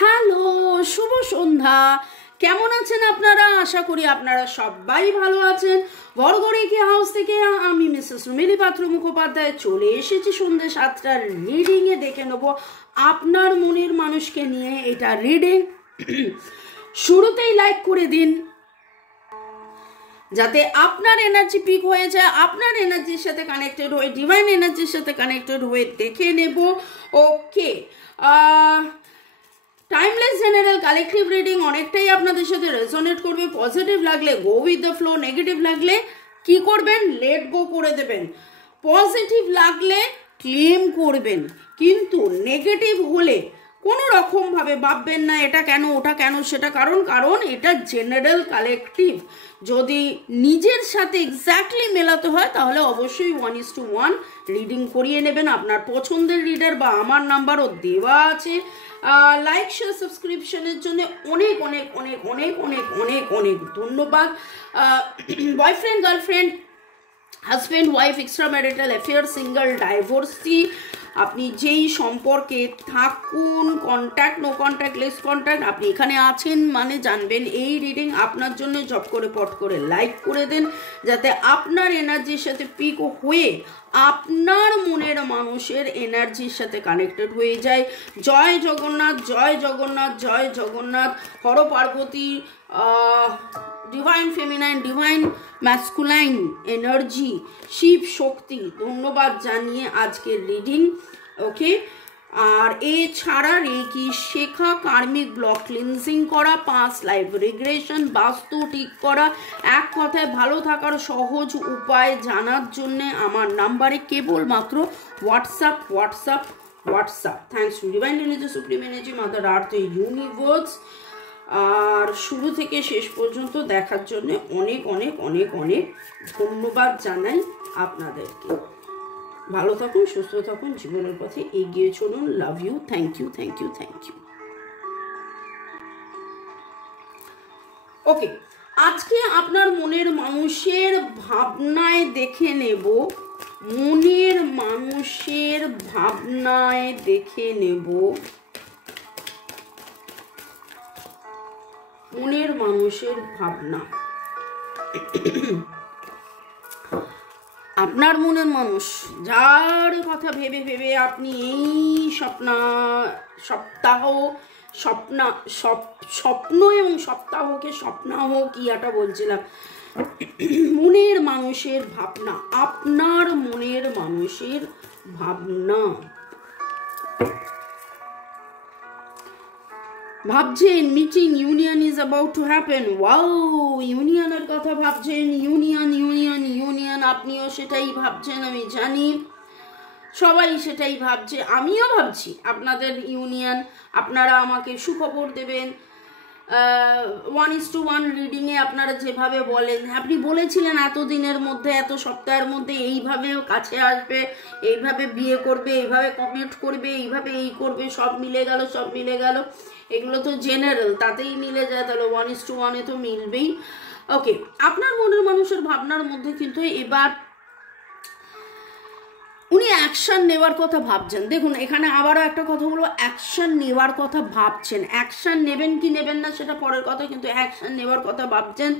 Hello, শুভ সন্ধ্যা। কেমন আছেন আপনারা? আশা করি আপনারা সবাই ভালো আছেন। বড়গড়ি হাউস থেকে আমি মিসেস রুমিলি পাত্র মুখোপাধ্যায় চলে এসেছি সন্ধ্যে 7টার রিডিংয়ে। দেখে নেব আপনার মনের মানুষকে নিয়ে এটা রিডিং। শুরুতেই লাইক করে দিন যাতে আপনার এনার্জি পিক হয়ে যায়, আপনার এনার্জির সাথে কানেক্টেড হয়ে, ডিভাইন এনার্জির সাথে কানেক্টেড হয়ে দেখে নেব। ওকে, টাইমলেস জেনারেল কালেকটিভ রিডিং অনেকটাই আপনাদের সাথে রেজোনেট করবে। পজিটিভ লাগলে go with the flow, negative লাগলে কি করবেন? লেট গো করে দেবেন। পজিটিভ লাগলে ক্লেম করবেন, কিন্তু নেগেটিভ হলে কোনো রকমভাবে ভাববেন না এটা কেন ওটা কেন সেটা, কারণ এটা জেনারেল কালেকটিভ। যদি নিজের সাথে এক্স্যাক্টলি মেলাতে হয় তাহলে অবশ্যই 1:1 রিডিং করিয়ে নেবেন। আপনার পছন্দের রিডার বা আমার নাম্বারও দেওয়া আছে। লাইক শেয়ার সাবস্ক্রিপশনের জন্য অনেক অনেক অনেক অনেক অনেক অনেক অনেক ধন্যবাদ। Boyfriend, girlfriend, husband, wife, extra marital affair, single, divorcee, আপনি যেই সম্পর্কে থাকুন, contact, no contact, less contact, আপনি এখানে আছেন মানে জানবেন এই রিডিং আপনার জন্য। জব করে পট করে লাইক করে দেন যাতে আপনার এনার্জির সাথে পিক হয়ে আপনার মনের মানুষের এনার্জির সাথে কানেক্টেড হয়ে যায়। Jai Jagannath, Jai Jagannath, Jai Jagannath. Har Parvati, divine feminine, divine masculine energy, Shiv Shakti ধন্যবাদ জানিয়ে আজকের রিডিং। ওকে, আর এছাড়া রেকি শেখা, কার্মিক ব্লক ক্লিনজিং করা, 5 লাইফ রিগ্রেশন, বাস্তু ঠিক করা, এক কথায় ভালো থাকার সহজ উপায় জানার জন্যে আমার নাম্বারে কেবলমাত্র WhatsApp WhatsApp WhatsApp. Thanks to divine energy, supreme energy, mother earth, universe. আর শুরু থেকে শেষ পর্যন্ত দেখার জন্য অনেক অনেক অনেক অনেক ধন্যবাদ জানাই আপনাদেরকে। ভালো থাকুন, সুস্থ থাকুন, জীবনের পথে এগিয়ে চলুন। Love you, thank you, thank you, thank you. Okay, আজকে আপনার মনের মানুষের ভাবনায় দেখে নেব, মনের মানুষের ভাবনায় দেখে নেব, মনের মানুষের ভাবনা। আপনার মনের মানুষ যার কথা ভেবে ভেবে আপনি এই স্বপ্ন এবং সপ্তাহকে স্বপ্নাহ কি একটা বলছিলাম, মনের মানুষের ভাবনা, আপনার মনের মানুষের ভাবনা। ভাবছেন meeting, union is about to happen. Wow, ইউনিয়নের কথা ভাবছেন, ইউনিয়ন ইউনিয়ন ইউনিয়ন, আপনিও সেটাই ভাবছেন, আমি জানি সবাই সেটাই ভাবছে, আমিও ভাবছি আপনাদের ইউনিয়ন। আপনারা আমাকে সুখবর দেবেন। 1:1 রিডিংয়ে আপনারা যেভাবে বলেন, আপনি বলেছিলেন এতদিনের মধ্যে, এত সপ্তাহের মধ্যে এইভাবে কাছে আসবে, এইভাবে বিয়ে করবে, এইভাবে কমেন্ট করবে, এইভাবে এই করবে, সব মিলে গেল, সব মিলে গেল। এগুলো তো জেনারেল, তাতেই মিলে যায়, তাহলে 1:1 তো মিলবেই। ওকে, আপনার মনের মানুষের ভাবনার মধ্যে কিন্তু এবার উনি অ্যাকশন নেওয়ার কথা ভাবছেন। দেখুন এখানে আবারও একটা কথা বলবো, অ্যাকশন নেওয়ার কথা ভাবছেন। অ্যাকশন নেবেন কি নেবেন না সেটা পরের কথা, কিন্তু অ্যাকশন নেওয়ার কথা ভাবছেন।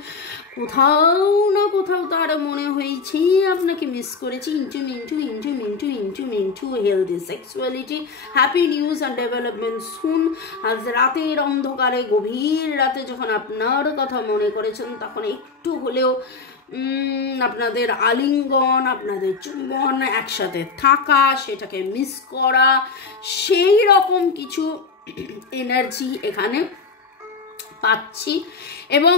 কোথাও না কোথাও তার মনে হয়েছে আপনাকে মিস করেছি। Into healthy sexuality, happy news and development soon. আজ রাতের অন্ধকারে, গভীর রাতে যখন আপনার কথা মনে করেছেন, তখন একটু হলেও আপনাদের আলিঙ্গন, আপনাদের চুম্বন, একসাথে থাকা, সেটাকে মিস করা, সেই রকম কিছু এনার্জি এখানে পাচ্ছি। এবং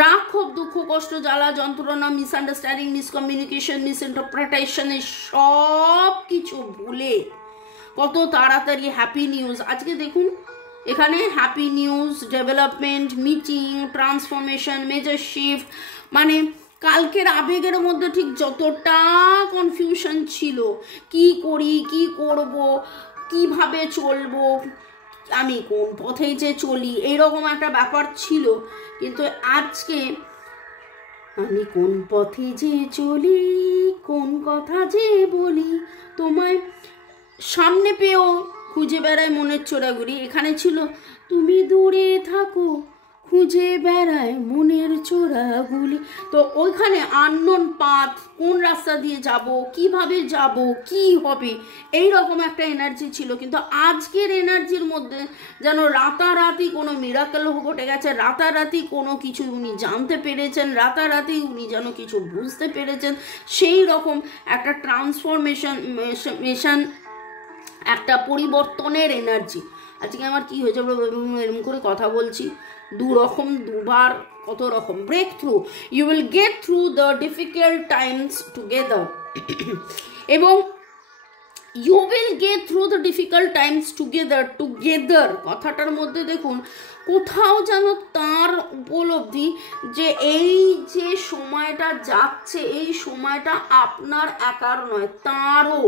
রাগ, ক্ষোভ, দুঃখ, কষ্ট, জ্বালা, যন্ত্রণা, মিসআন্ডারস্ট্যান্ডিং, মিসকমিউনিকেশন, মিসইন্টারপ্রিটেশন, সব কিছু ভুলে কত তাড়াতাড়ি হ্যাপি নিউজ। আজকে দেখুন এখানে happy news, development, meeting, transformation, major shift. মানে কালকের আবেগের মধ্যে ঠিক যতটা কনফিউশন ছিল, কি করি, কি করব, কিভাবে চলবো, আমি কোন পথে যে চলি, এইরকম একটা ব্যাপার ছিল। কিন্তু আজকে আমি কোন পথে যে চলি, কোন কথা যে বলি, তোমায় সামনে পেয়েও খুঁজে বেড়ায় মনের চোরাগুলি, এখানে ছিল তুমি দূরে থাকো খুঁজে বেড়ায় মনের চোরাগুলি। তো ওইখানে আননোন পাথ, কোন রাস্তা দিয়ে যাব, কিভাবে যাব, কি হবে, এই রকম একটা এনার্জি ছিল। কিন্তু আজকের এনার্জির মধ্যে যেন রাতারাতি কোনো মিরাকেল ঘটে গেছে, রাতারাতি কোনো কিছু উনি জানতে পেরেছেন, রাতারাতি উনি যেন কিছু বুঝতে পেরেছেন, সেই রকম একটা ট্রান্সফরমেশন, একটা পরিবর্তনের এনার্জি। আজকে আমার কি হয়েছে, এরকম করে কথা বলছি, দুবার কত রকম break through, you will get through the difficult times together এবং you will get through the difficult times together কথাটার মধ্যে দেখুন কোথাও যেন তার উপলব্ধি যে এই যে সময়টা যাচ্ছে, এই সময়টা আপনার একার নয়, তারও,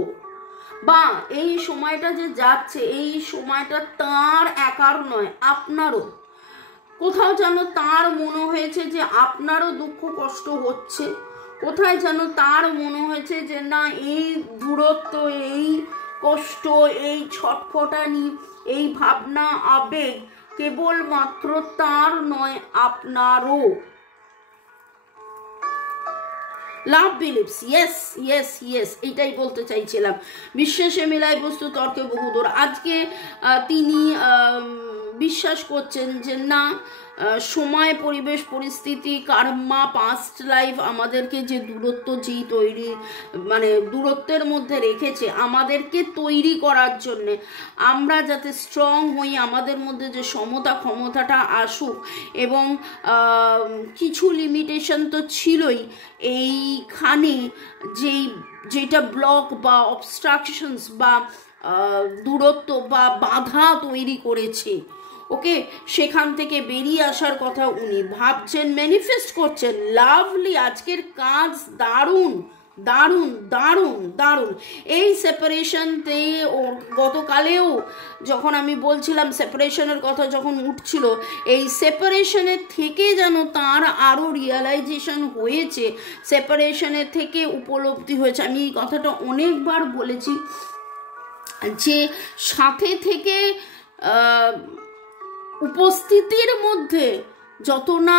বা এই সময়টা যে যাচ্ছে এই সময়টা তার একার নয়, আপনারও। কোথাও যেন তার মনে হয়েছে যে আপনারও দুঃখ কষ্ট হচ্ছে, কোথায় যেন তার মনে হয়েছে যে না এই দূরত্ব, এই কষ্ট, এই ছটফটানি, এই ভাবনা আবেগ কেবলমাত্র তার নয়, আপনারও। লাভ বিলিভস, ইয়েস ইয়েস ইয়েস, এইটাই বলতে চাইছিলাম। বিশ্বাসে মেলায় বস্তু তর্কে বহুদূর। আজকে তিনি বিশ্বাস করছেন যে না, সময়, পরিবেশ, পরিস্থিতি, কার্মা, পাস্ট লাইফ আমাদেরকে যে দূরত্ব যেই তৈরি, মানে দূরত্বের মধ্যে রেখেছে আমাদেরকে তৈরি করার জন্যে, আমরা যাতে স্ট্রং হই, আমাদের মধ্যে যে সমতা ক্ষমতাটা আসুক। এবং কিছু লিমিটেশন তো ছিলই এইখানে, যেটা ব্লক বা অবস্ট্রাকশনস বা দূরত্ব বা বাধা তৈরি করেছে, ওকে, সেখান থেকে বেরিয়ে আসার কথা উনি ভাবছেন, ম্যানিফেস্ট করছেন। লাভলি, আজকের কাজ দারুণ দারুণ দারুণ দারুণ। এই সেপারেশনতে গতকালেও যখন আমি বলছিলাম সেপারেশনের কথা যখন উঠছিল, এই সেপারেশনের থেকে যেন তার আরও রিয়েলাইজেশন হয়েছে, সেপারেশনের থেকে উপলব্ধি হয়েছে। আমি এই কথাটা অনেকবার বলেছি যে সাথে থেকে উপস্থিতির মধ্যে যত না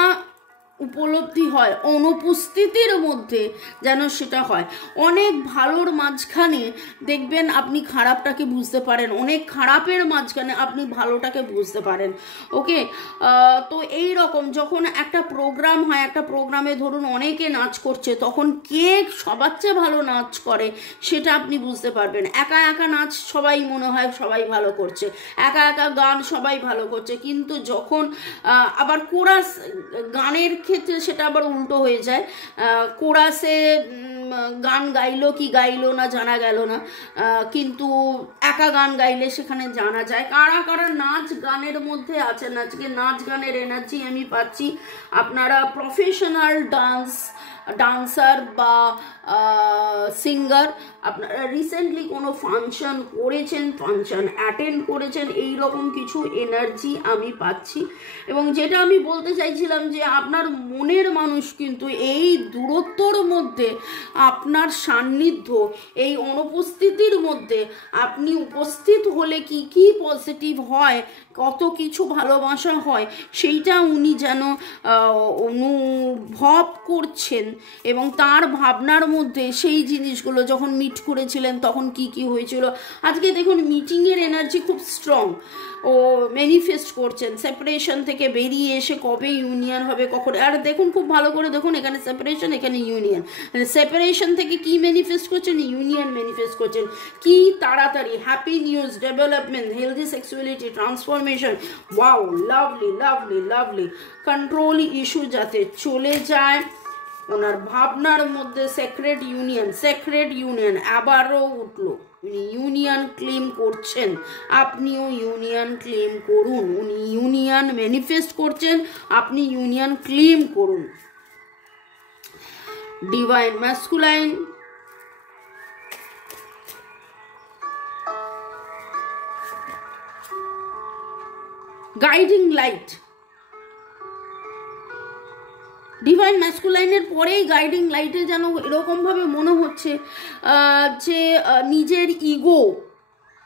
উপলব্ধি হয়, অনুপস্থিতির মধ্যে যেন সেটা হয়। অনেক ভালোর মাঝখানে দেখবেন আপনি খারাপটাকে বুঝতে পারেন, অনেক খারাপের মাঝখানে আপনি ভালোটাকে বুঝতে পারেন, ওকে। তো এই রকম যখন একটা প্রোগ্রাম হয়, একটা প্রোগ্রামে ধরুন অনেকে নাচ করছে, তখন কে সবার চেয়ে ভালো নাচ করে সেটা আপনি বুঝতে পারবেন। একা একা নাচ সবাই মনে হয় সবাই ভালো করছে, একা একা গান সবাই ভালো করছে, কিন্তু যখন আবার কোরাস গানের ক্ষেত্রে সেটা আবার উল্টো হয়ে যায়। কোরাসে গান গাইলো কি গাইলো না জানা গেল না, কিন্তু একা গান গাইলে সেখানে জানা যায় কারা কারা নাচ গানের মধ্যে আছেন। আজকে নাচ গানের এনার্জি আমি পাচ্ছি। আপনারা প্রফেশনাল ডান্সার বা সিঙ্গার, আপনারা রিসেন্টলি কোনো ফাংশন করেছেন, ফাংশন অ্যাটেন্ড করেছেন, এই রকম কিছু এনার্জি আমি পাচ্ছি। এবং যেটা আমি বলতে চাইছিলাম যে আপনার মনের মানুষ কিন্তু এই দূরত্বর মধ্যে আপনার সান্নিধ্য, এই অনুপস্থিতির মধ্যে আপনি উপস্থিত হলে কি কি পজিটিভ হয়, কত কিছু ভালোবাসা হয়, সেইটা উনি যেন অনুভব করছেন। এবং তার ভাবনার মধ্যে সেই জিনিসগুলো যখন মিট করেছিলেন তখন কি কি হয়েছিল। আজকে দেখুন মিটিংয়ের এনার্জি খুব স্ট্রং, ও ম্যানিফেস্ট করছেন সেপারেশন থেকে বেরিয়ে এসে কবে ইউনিয়ন হবে, কখন। আর দেখুন খুব ভালো করে দেখুন, এখানে সেপারেশন, এখানে ইউনিয়ন। সেপারেশন থেকে কি ম্যানিফেস্ট করছেন, ইউনিয়ন ম্যানিফেস্ট করছেন। কি তাড়াতাড়ি happy news, development, healthy sexuality, transformation. Wow, lovely lovely lovely. Control issue যাতে চলে যায় ওনার ভাবনার মধ্যে। সেক্রেট ইউনিয়ন আবারও উঠলো, উনি ইউনিয়ন ক্লেম করছেন, আপনিও ইউনিয়ন ক্লেম করুন। উনি ইউনিয়ন ম্যানিফেস্ট করছেন, আপনি ইউনিয়ন ক্লেম করুন। Divine masculine, guiding light. Divine ম্যাসকুলাইনের পরেই গাইডিং লাইটে যেন এরকমভাবে মনে হচ্ছে যে নিজের ইগো,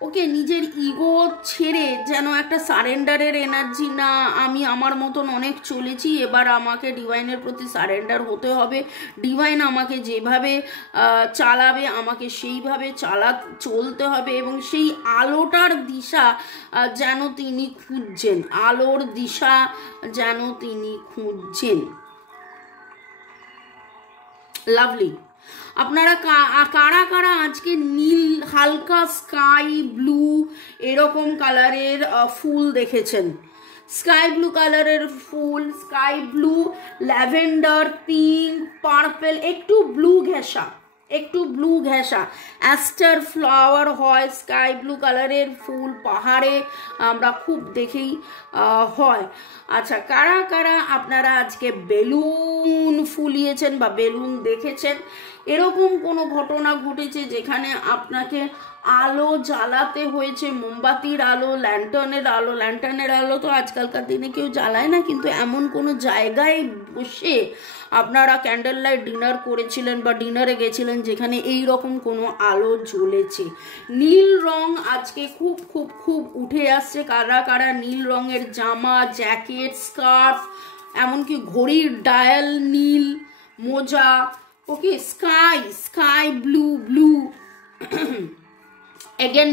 ওকে, নিজের ইগো ছেড়ে যেন একটা সারেন্ডারের এনার্জি, না আমি আমার মতন অনেক চলেছি, এবার আমাকে ডিভাইনের প্রতি সারেন্ডার হতে হবে, ডিভাইন আমাকে যেভাবে চালাবে আমাকে সেইভাবে চলতে হবে, এবং সেই আলোটার দিশা যেন তিনি খুঁজছেন, আলোর দিশা যেন তিনি খুঁজছেন। লাভলি। আপনারা কারা কারা আজকে নীল, হালকা স্কাই ব্লু এরকম কালারের ফুল দেখেছেন? স্কাই ব্লু কালারের ফুল, sky blue, lavender, pink, purple, একটু ব্লু ঘেঁষা, একটু ব্লু ঘেঁষা অ্যাস্টার ফ্লাওয়ার হয়, স্কাই ব্লু কালারের ফুল পাহাড়ে আমরা খুব দেখেই হয়। আচ্ছা, কারা কারা আপনারা আজকে বেলুন ফুলিয়েছেন বা বেলুন দেখেছেন? এরকম কোনো ঘটনা ঘটেছে যেখানে আপনাকে আলো জ্বালাতে হয়েছে, মোমবাতির আলো, ল্যান্টার্নের আলো তো আজকালকার দিনে কেউ জ্বালায় না, কিন্তু এমন কোনো জায়গায় বসে আপনারা ক্যান্ডেল লাইট ডিনার করেছিলেন বা ডিনারে গেছিলেন যেখানে এই রকম কোনো আলো জ্বলেছে। নীল রং আজকে খুব খুব খুব উঠে আসছে। কারা কারা নীল রঙের জামা, জ্যাকেট, স্কার্ফ, এমনকি ঘড়ির ডায়াল নীল, মোজা, okay, sky blue again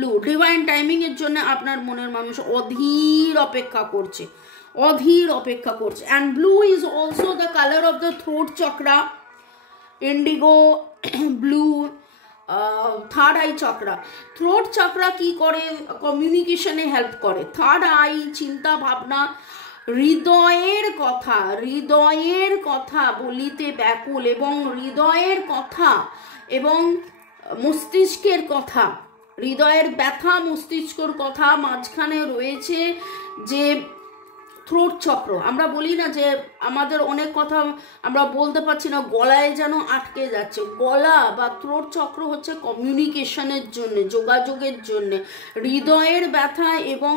blue. Divine timing এর জন্য আপনার মনের মানুষ অধীর অপেক্ষা করছে। And blue is also the colour of the throat chakra, indigo blue, third eye chakra. Throat chakra কি করে? কমিউনিকেশনে হেল্প করে। থার্ড আই চিন্তা ভাবনা, হৃদয়ের কথা বলিতে ব্যাকুল, এবং হৃদয়ের কথা এবং মস্তিষ্কের কথা, হৃদয়ের ব্যথা, মস্তিষ্কর কথা, মাঝখানে রয়েছে যে থ্রোট চক্র। আমরা বলি না যে আমাদের অনেক কথা আমরা বলতে পারছি না, গলায় যেন আটকে যাচ্ছে। গলা বা থ্রোট চক্র হচ্ছে কমিউনিকেশনের জন্য, যোগাযোগের জন্য। হৃদয়ের ব্যথা এবং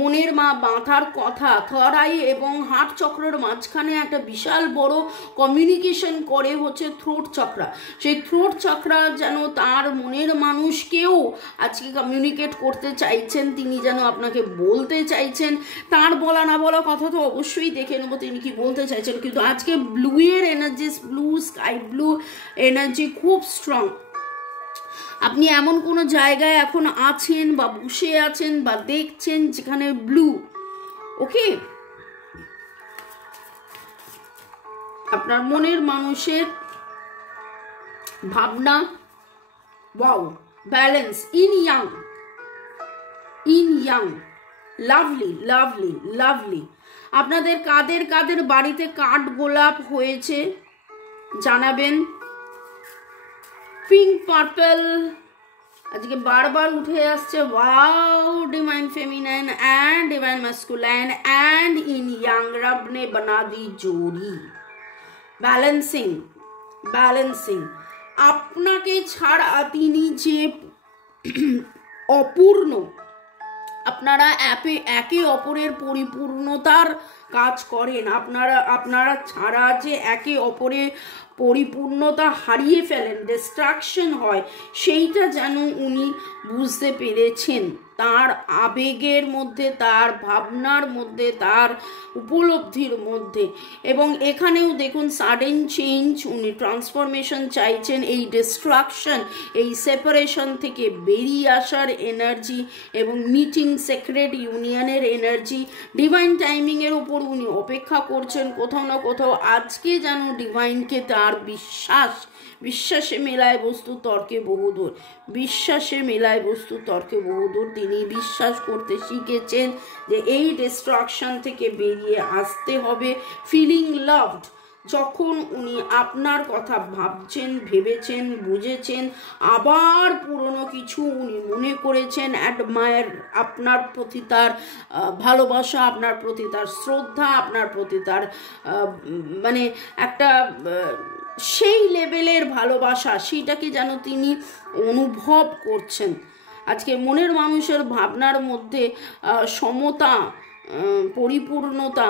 মনের বাঁধার কথা, থার্ড আই এবং হার্ট চক্রের মাঝখানে একটা বিশাল বড় কমিউনিকেশন করে হচ্ছে থ্রোট চক্রা। সেই থ্রোট চক্রা যেন তার মনের মানুষকেও আজকে কমিউনিকেট করতে চাইছেন, তিনি যেন আপনাকে বলতে চাইছেন। তার বলা না বলা কথা তো অবশ্যই দেখে নেবো তিনি কি বলতে চাইছেন, কিন্তু আজকে ব্লু এর energy, blue sky blue energy খুব স্ট্রং। আপনি এমন কোনো জায়গায় এখন আছেন বা বসে আছেন বা দেখছেন যেখানে ব্লু, ওকে, আপনার মনের মানুষের ভাবনা, wow, balance in young, lovely. আপনাদের কাদের বাড়িতে কাঠ গোলাপ হয়েছে জানাবেন। পিঙ্ক, পার্পল আজকে বারবার উঠে আসছে। Wow, divine feminine and divine masculine and yin yang, রব ने बना दी जोड़ी। ব্যালেন্সিং। আপনাকে ছাড়া তিনি যে অপূর্ণ, আপনারা একে অপরের পরিপূর্ণতার কাজ করেন। আপনারা ছাড়া যে একে অপরের পরিপূর্ণতা হারিয়ে ফেলেন, ডিস্ট্রাকশন হয়, সেইটা যেন উনি বুঝতে পেরেছেন। তার আবেগের মধ্যে, তার ভাবনার মধ্যে, তার উপলব্ধির মধ্যে। এবং এখানেও দেখুন সাডেন চেঞ্জ, উনি ট্রান্সফরমেশন চাইছেন, এই ডিস্ট্রাকশন, এই সেপারেশন থেকে বেরিয়ে আসার এনার্জি এবং মিটিং, সেক্রেট ইউনিয়নের এনার্জি। ডিভাইন টাইমিংয়ের উপর উনি অপেক্ষা করছেন কোথাও না কোথাও। আজকে যেন ডিভাইনকে তার বিশ্বাসে মেলায় বস্তু তর্কে বহুদূর। তিনি বিশ্বাস করতে শিখেছেন যে এই ডিস্ট্রাকশন থেকে বেরিয়ে আসতে হবে। ফিলিং লাভড, যখন উনি আপনার কথা ভেবেছেন, বুঝেছেন, আবার পুরনো কিছু উনি মনে করেছেন, অ্যাডমায়ার, আপনার প্রতি তার ভালোবাসা, আপনার প্রতি তার শ্রদ্ধা, আপনার প্রতি তার মানে একটা সেই লেভেলের ভালোবাসা, সেইটাকে যেন তিনি অনুভব করছেন। আজকে মনের মানুষের ভাবনার মধ্যে সমতা পরিপূর্ণতা,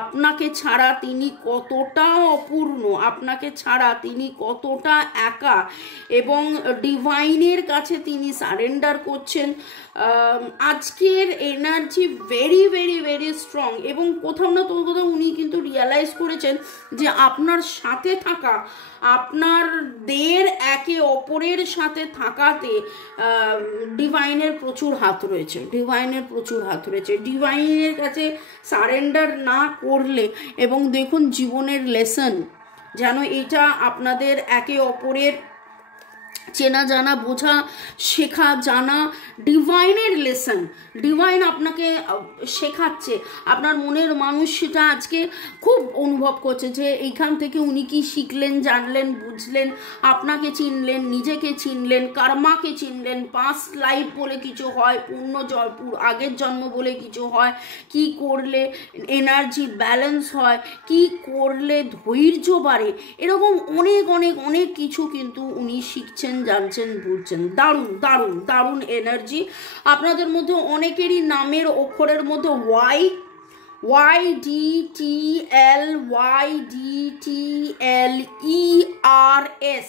আপনাকে ছাড়া তিনি কতটা অপূর্ণ, আপনাকে ছাড়া তিনি কতটা একা, এবং ডিভাইনের কাছে তিনি সারেন্ডার করছেন। আজকের energy very very very strong, এবং কোথাও না কোথাও উনি কিন্তু রিয়ালাইজ করেছেন যে আপনার সাথে থাকা, আপনাদের একে অপরের সাথে থাকাতে ডিভাইনের প্রচুর হাত রয়েছে, ডিভাইনের প্রচুর হাত রয়েছে। ডিভাইনের কাছে সারেন্ডার না করলে, এবং দেখুন জীবনের লেসন যেন এটা আপনাদের একে অপরের চেনা জানা, বোঝা, শেখা জানা, ডিভাইনের লেসন, ডিভাইন আপনাকে শেখাচ্ছে। আপনার মনের মানুষ সেটা আজকে খুব অনুভব করছে যে এইখান থেকে উনি কি শিখলেন, জানলেন, বুঝলেন, আপনাকে চিনলেন, নিজেকে চিনলেন, কর্মাকে চিনলেন, পাস্ট লাইফ বলে কিছু হয়, আগের জন্ম বলে কিছু হয়, কি করলে এনার্জি ব্যালেন্স হয়, কি করলে ধৈর্য বাড়ে, এরকম অনেক অনেক অনেক কিছু কিন্তু উনি শিখছেন, জানছেন, বুঝছেন। দারুণ দারুণ দারুণ এনার্জি। আপনাদের মধ্যে অনেকেরই নামের অক্ষরের মধ্যে YDTLYDTLERS,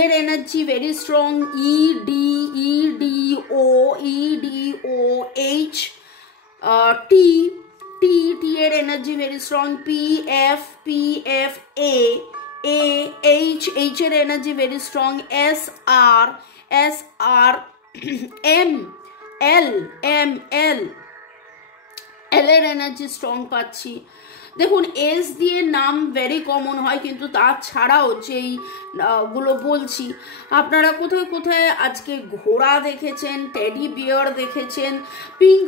এর energy very strong. EDOH, T এর energy very strong. PFA, H এর energy very strong. SR, L এর এর এনার্জি স্ট্রং পাচ্ছি। দেখুন এস দিয়ে নাম ভেরি কমন হয়, কিন্তু তাছাড়াও যেই গুলো বলছি, আপনারা কোথায় কোথায় আজকে ঘোড়া দেখেছেন, টেডি বিয়ার দেখেছেন, পিঙ্ক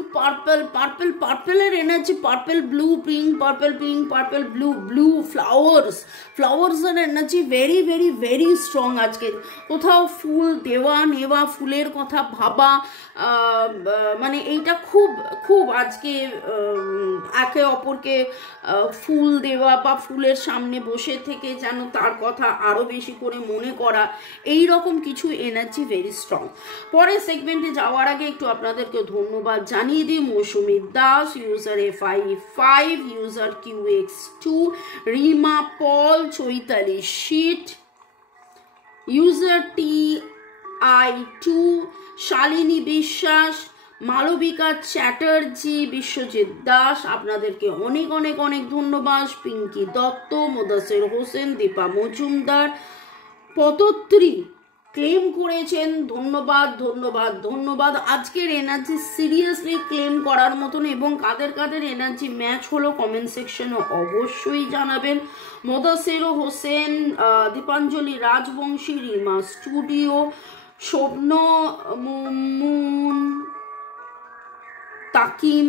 পার্পেলের energy, purple blue, pink purple blue ফ্লাওয়ার্সের energy very very very strong. আজকে কোথাও ফুল দেওয়া নেওয়া, ফুলের কথা ভাবা, মানে এইটা খুব খুব আজকে একে অপরকে ফুল দেওয়া বা ফুলের সামনে বসে থেকে যেন তার কথা আরো বেশি করে মনে করা, এই রকম কিছু এনার্জি ভেরি স্ট্রং। পরের সেগমেন্টে যাওয়ার আগে একটু আপনাদেরকে ধন্যবাদ জানিয়ে দিই। Mousumi Das, user FI5, user QX2, Rima Paul, Chaitali Sheet, user TI2, Shalini বিশ্বাস, মালবিকা চ্যাটার্জি, বিশ্বজিৎ দাস, আপনাদেরকে অনেক অনেক অনেক ধন্যবাদ। পিঙ্কি দত্ত, মোদাসের হোসেন, দীপা মজুমদার, পতত্রী ক্লেম করেছেন, ধন্যবাদ ধন্যবাদ ধন্যবাদ। আজকের এনার্জি সিরিয়াসলি ক্লেম করার মতন, এবং কাদের কাদের এনার্জি ম্যাচ হলো কমেন্ট সেকশনে অবশ্যই জানাবেন। মোদাসের হোসেন, দীপাঞ্জলি রাজবংশী, রিমা স্টুডিও, স্বপ্ন মুন, তাকিম,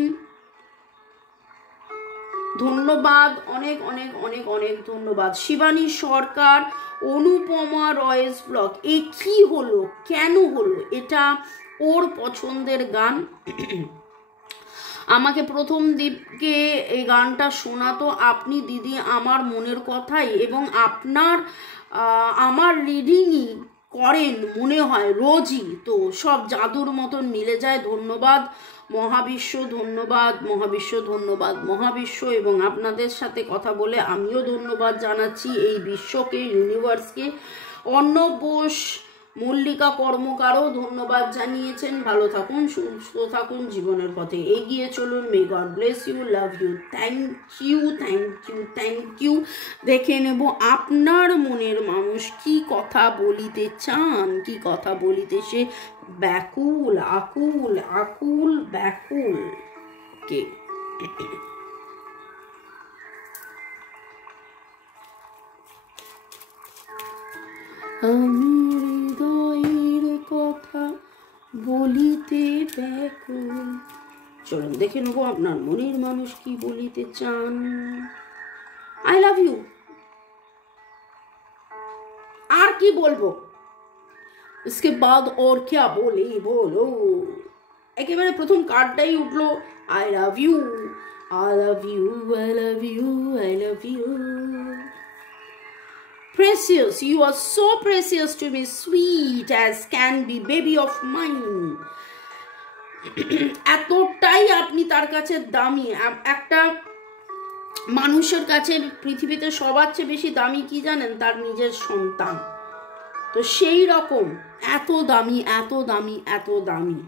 ধন্যবাদ, অনেক অনেক অনেক অনেক ধন্যবাদ। শিবানী সরকার, অনুপমা রয়েস ব্লগ, এ কি হলো, কেন হলো, এটা ওর পছন্দের গান। আমাকে প্রথম দিকে এই গানটা শোনাতো আপনি দিদি আমার মনের কথাই, এবং আপনার আমার রিডিংই করেন মনে হয় রোজই, তো সব জাদুর মতন মিলে যায়। ধন্যবাদ মহাবিশ্ব, ধন্যবাদ মহাবিশ্ব, ধন্যবাদ মহাবিশ্ব। এবং আপনাদের সাথে কথা বলে আমিও ধন্যবাদ জানাচ্ছি এই বিশ্বকে, ইউনিভার্সকে। অর্ণব বোস, মল্লিকা কর্মকারও ধন্যবাদ জানিয়েছেন। ভালো থাকুন, সুস্থ থাকুন, জীবনের পথে এগিয়ে চলুন। May God bless you, love you, thank you thank you thank you. দেখে নেব আপনার মনের মানুষ কি কথা বলিতে চান, কি কথা বলিতে সে ব্যাকুল, আকুল আকুল ব্যাকুল কে। আমি হৃদয়ের কথা বলিতে ব্যাকুল। চলুন দেখে নেবো আপনার মনের মানুষ কি বলিতে চান। I love you. আর কি বলবো, इसके बाद और क्या बोले बोलो। একেবারে প্রথম কার্ডটাই উঠলো I love you, I love you, I love you, I love you. Precious, you are so precious to me, sweet as can be, baby of mine. এতটাই আপনি তার কাছে দামি। একটা মানুষের কাছে পৃথিবীতে সবার চেয়ে বেশি দামি কি জানেন? তার নিজের সন্তান। তো সেই রকম এত দামি, এত দামি, এত দামি।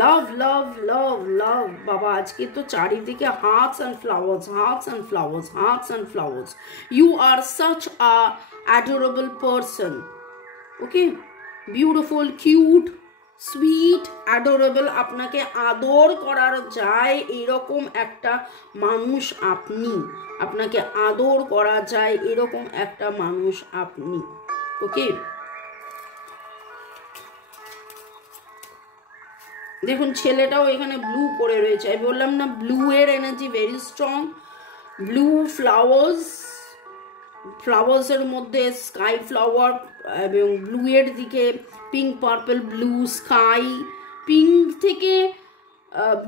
লাভ লাভ লাভ লাভ বাবা, আজকে তো চারিদিকে hearts and flowers, hearts and flowers, hearts and flowers. You are such a adorable person, okay, beautiful, cute, sweet, adorable. আপনাকে আদর করার যায় এরকম একটা মানুষ আপনি, আপনাকে আদর করা যায় এরকম একটা মানুষ আপনি, ওকে। দেখুন ছেলেটাও এখানে ব্লু পরে রয়েছে, আমি বললাম না ব্লু এর energy very strong. Blue flowers, ফ্লাওয়ার্সের মধ্যে স্কাই ফ্লাওয়ার এবং ব্লু এর দিকে pink, purple, blue, sky. Pink থেকে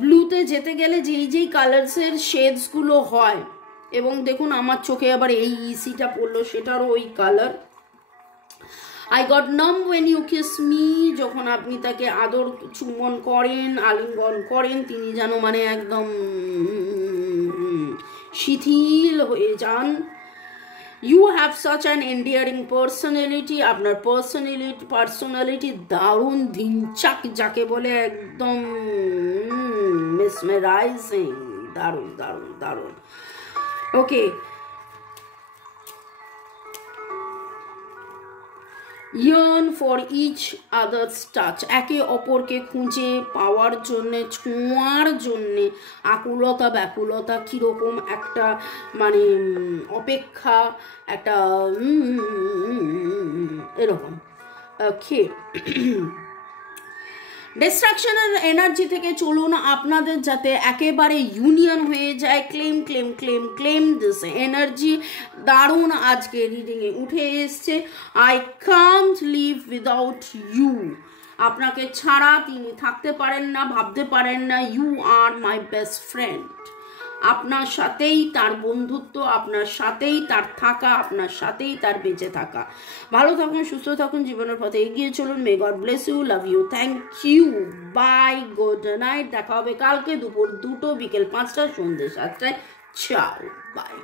ব্লুতে যেতে গেলে যেই যেই কালার্সের শেডসগুলো হয়, এবং দেখুন আমার চোখে আবার এই ইসিটা পড়লো, সেটারও ওই colour. I got numb when you kiss me, যখন আপনি তাকে আদর চুম্বন করেন, আলিঙ্গন করেন, তিনি যেন মানে একদম শিথিল হয়ে যান। You have such an endearing personality, আপনার পার্সোনালিটি দারুণ ধিনচাক, যাকে বলে একদম মেসমেরাইজিং, দারুণ দারুণ দারুণ, ওকে। yearn for each other's touch, একে অপরকে খুঁজে পাওয়ার জন্যে, ছোঁয়ার জন্যে আকুলতা ব্যাকুলতা, কীরকম একটা মানে অপেক্ষা, একটা এরকম, ওকে। ডিস্ট্রাকশনের এনার্জি থেকে চলুন, আপনাদের যাতে একেবারে ইউনিয়ন হয়ে যায়। Claim claim claim claim this energy. দারুণ আজকে রিডিংয়ে উঠে এসছে, I can't live without you, আপনাকে ছাড়া তিনি থাকতে পারেন না, ভাবতে পারেন না। You are my best friend, আপনার সাথেই তার বন্ধুত্ব, আপনার সাথেই তার থাকা, আপনার সাথেই তার বেঁচে থাকা। ভালো থাকুন, সুস্থ থাকুন, জীবনের পথে এগিয়ে চলুন। May God bless you, love you, thank you, bye, good night. দেখা হবে কালকে দুপুর 2টো, বিকেল 5টা, সন্ধ্যে 7টায়। চাও, বাই।